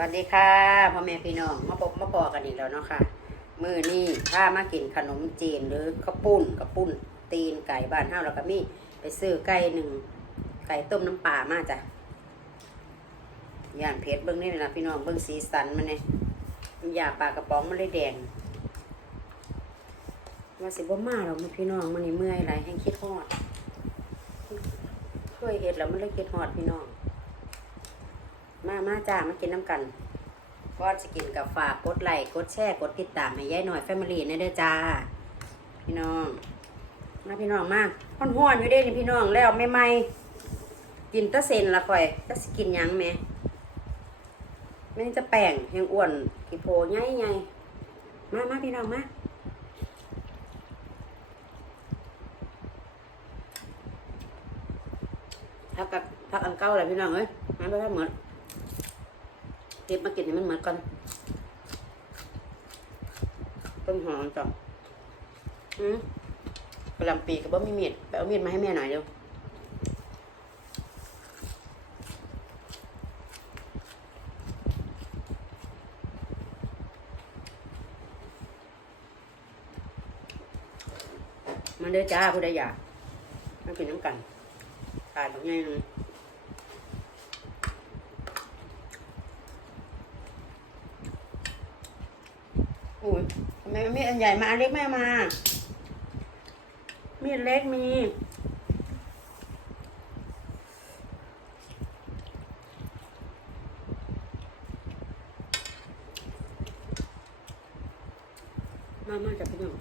วัสดีค่ะพ่อแม่พี่น้องมาพบมาปอกันอีกแล้วเนาะค่ะ มือนี่ถ้ามากินขนมจีนหรือข้าวปุ้นข้าวปุ้น ตีนไก่บ้านเฮาแล้วก็มีไปซื้อไก่หนึ่งไก่ต้มน้ำปลามาจ้ะย่านเพชรเบิ้งนี่นะพี่น้องเบิ้งสีสันมันเนี่ยมันยาปลากระป๋องมันเลยแดงว่าสิบ่มาหรอกพี่น้องมันนี่เมื่อยไรแห้คิดฮอดเคยเห็ดแล้วมันเลยคิดฮอดพี่น้อง มามาจ้ามากินน้ำกันก็จะกินกับฝากกดไลค์กดแชร์กดติดตามให้ยายหน่อยแฟมิลี่นะเด้อจ้า พี่น้องมาพี่น้องมาห้อนห้อนอยู่เด้นี่พี่น้องแล้วไม่ไม่กินตะเซนละค่อยตะสกินยังแหมไม่จะแป้งแหงอ้วนกี่โพใหญ่ใหญ่มามาพี่น้องมาพักกับพักอันเก้าเลยพี่น้องเอ้ยมาไปพักเหมือน เก็บมากินให้มันเหมือนกันต้นหอมจ้ะอืมกระลำปีกับบ่มีมีดไปเอามีดมาให้แม่หน่อยเร็วมันเด้อจ้าผู้ใดอยากมากินน้ำกันตายแบบง่ายเลยทำไมมีดอันใหญ่มาอันเล็กไม่มา มีดเล็กมีมามาจับพี่น้อง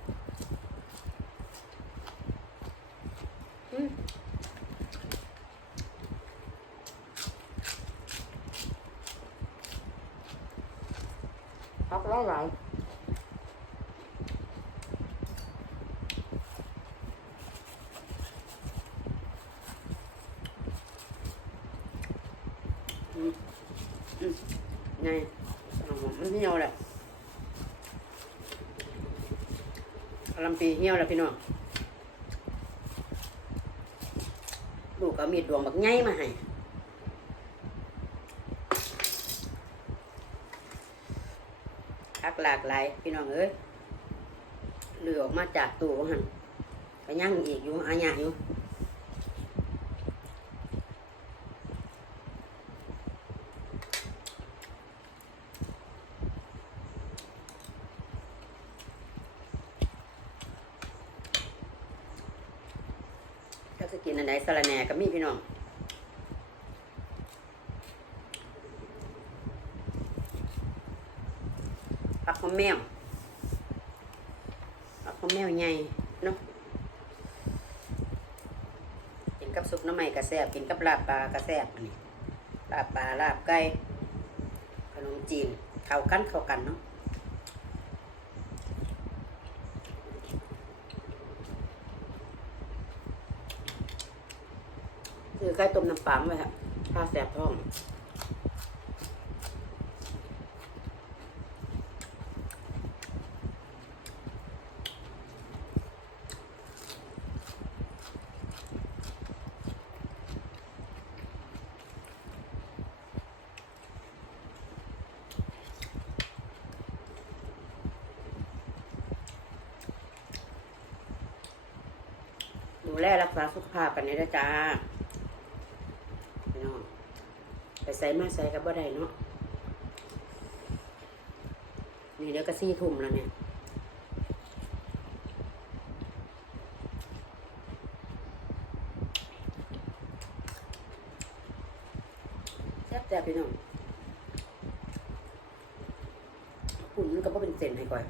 อืมพักแล้วหลาย อืมอืม ไงมันเหี่ยวแหละกะหลำปีเหี่ยวแล้วพี่น้องลูกก็มีดดวงบักไงมาให้คักหลากหลายพี่น้องเอ้ยเหลือออกมาจากตู้ว่าหันไปย่างอีกอยู่อาญะอยู่ ถ้าจะกิ นอันไหนสะระแหน่ก็มีพี่น้องผักมแมวผักมแมวใหญ่เนาะกินกับซุปน้ำใหม่กระแซบกินกับลาบปลากระแซบนนี้ลาบปลาลาบไก่ขนมจีนเข้ากันเข้ากันเนาะ ไก่ต้มน้ำปลาไว้ครับข้าวแสบท้องดูแลรักษาสุขภาพกันนี่นะจ้าพี่น้องไป ใส่มาใส่กับบ่ได้เนาะนี่เดี๋ยวก็ซี่ทุ่มแล้วเนี่ยแซ่บแซ่บพี่น้องปุ่นมันก็บ่เป็นเส้นให้ก่อย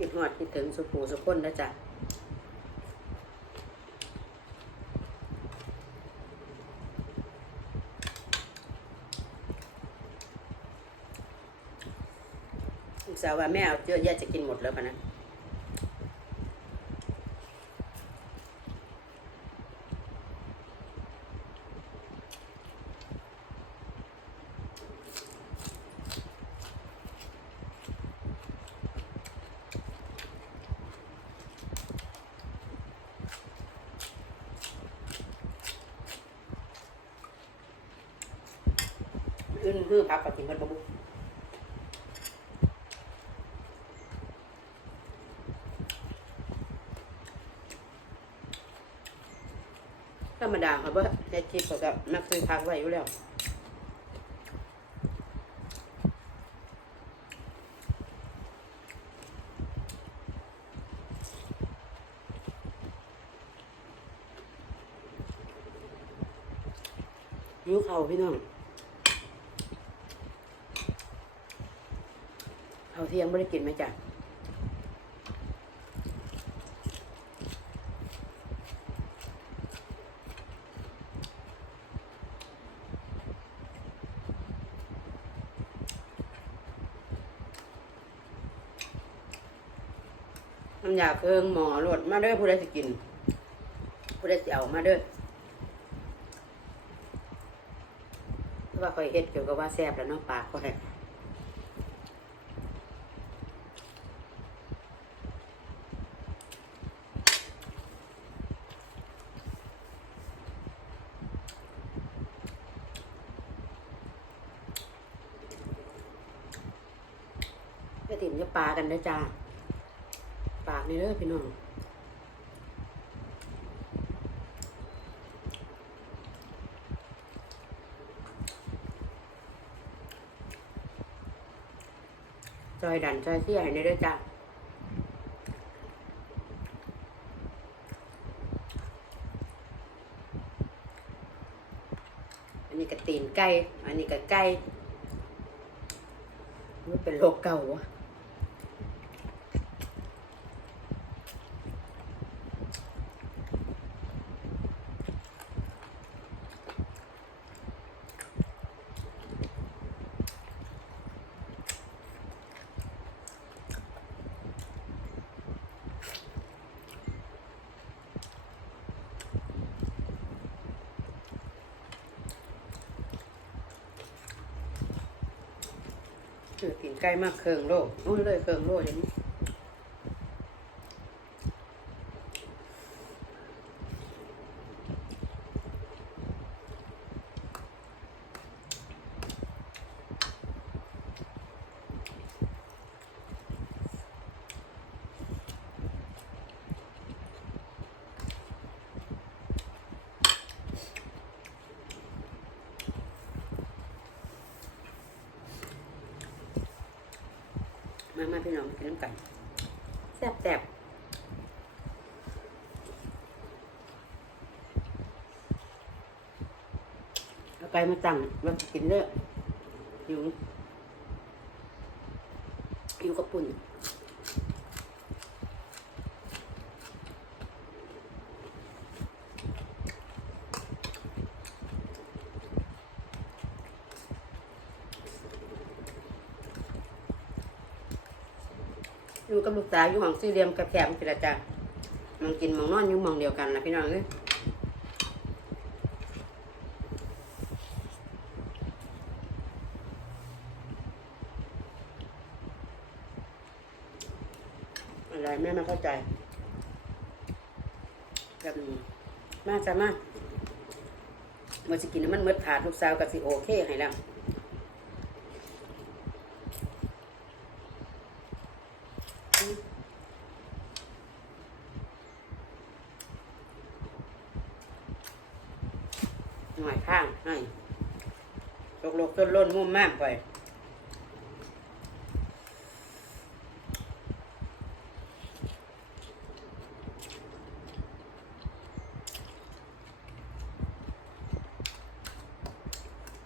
คิดฮ อดคิดถึงสุขูสุขคนนะจ๊ะสาวว่าแม่เอาเยอะแยะจะกินหมดแล้วปะนะ ล อื่นคือพักกับกินมันบะบุธรรมดาครับว่าแค่คิดกับนักซื้อพักไว้อยู่แล้วยิ้วเขาพี่น้อง เขาเที่ยงไม่ได้กินไหมจ๊ะน้ำยาเครื่องหมอรดมาเด้อผู้ใดสิกิน ผู้ใดสิเอามาเด้อว่าคอยเฮ็ดเกี่ยวกับว่าแซ่บแล้วเนาะปากคอย ไปถิ่มจะปลากันเด้จ้าปากนี่เด้อพี่น้องจอยดันจอยเสียให้ได้ด้วยจ้ะอันนี้ก็ตีนไก่ อันนี้ก็ไก่มันเป็นโรคเก่าวะ ไกลมากเครื่องโลกอุ้ยเลยเครื่องโลกอย่างนี้ มามาพี่น้องกินน้ำกันแซ่บแซ่บเอาไก่มาตั้งมากินเด้อหิวหิวกระปุ่น อยู่กับลูกสาวอยู่ห้องสี่เหลี่ยมกับแคบๆสิละจ้ะมองกินมองนอนอยู่มองเดียวกันนะพี่น้องเอ้ยอะไรแม่ไม่เข้าใจแบบนี้มาจ้ะมาเมื่อสิกินน้ำมันเมื่อถาดลูกสาวกับสิโอเคให้แล้ว หน่อยข้างให้ลกลกต้นล้นมุ่มมากไป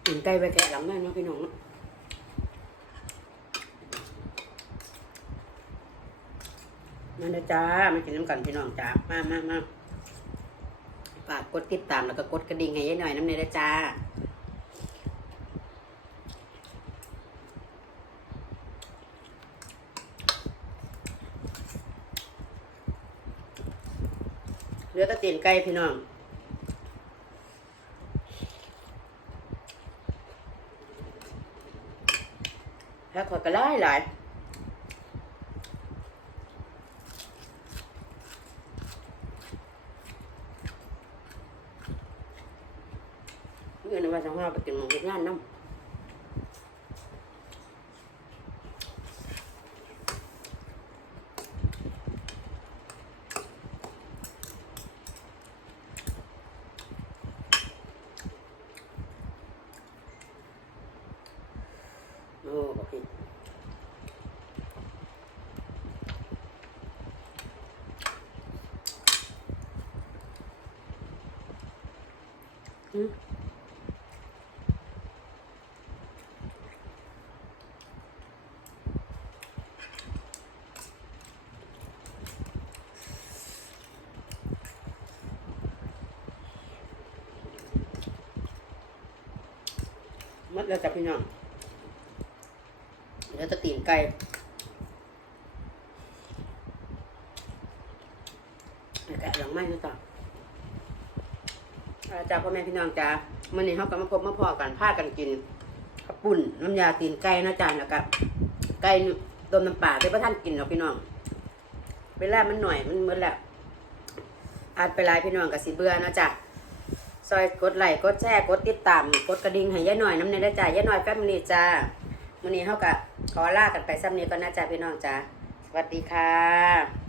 กินไก่ไปแกะหลังได้เนาะพี่น้องเนาะ มาเด้อจ้ามากินน้ำกันพี่น้องจ้ามามามาฝากกดติดตามแล้วก็กดกระดิ่งให้ยายหน่อยน้ำเนยนะจ้าเหลือตะตีนไก่พี่น้องแล้วขอกระไล่หลาย ว่าสองห้าไปกินหมูกินงานน้ำโอ้บอกผิด มัดแล้วจ้ะพี่น้องเดี๋ยวจะตีนไก่แกะหลังไม้นะจ๊ะอาจ้าพ่อแม่พี่น้องจ้ามื่อนี้เขาก็มาพบมาพอกันพากันกินข้าวปุ่นน้ำยาตีนไก่นะจ๊ะแล้วก็ไก่ต้มน้ำปลาได้พระท่านกินหรอกพี่น้อง เวลามันหน่อยมันมืดแล้วอาจไปลายพี่น้องกับสิเบื่อเนาะจ้ะ ซอยกดไลค์กดแชร์กดติดตามกดกระดิ่งให้ย่าหน่อยน้ำเนยได้จ้ะย่าหน่อยแฟมิลี่จ้าวันนี้เขากะขอลากันไปซ้ำนี้ก็น่าจ้ะพี่น้องจ้าสวัสดีค่ะ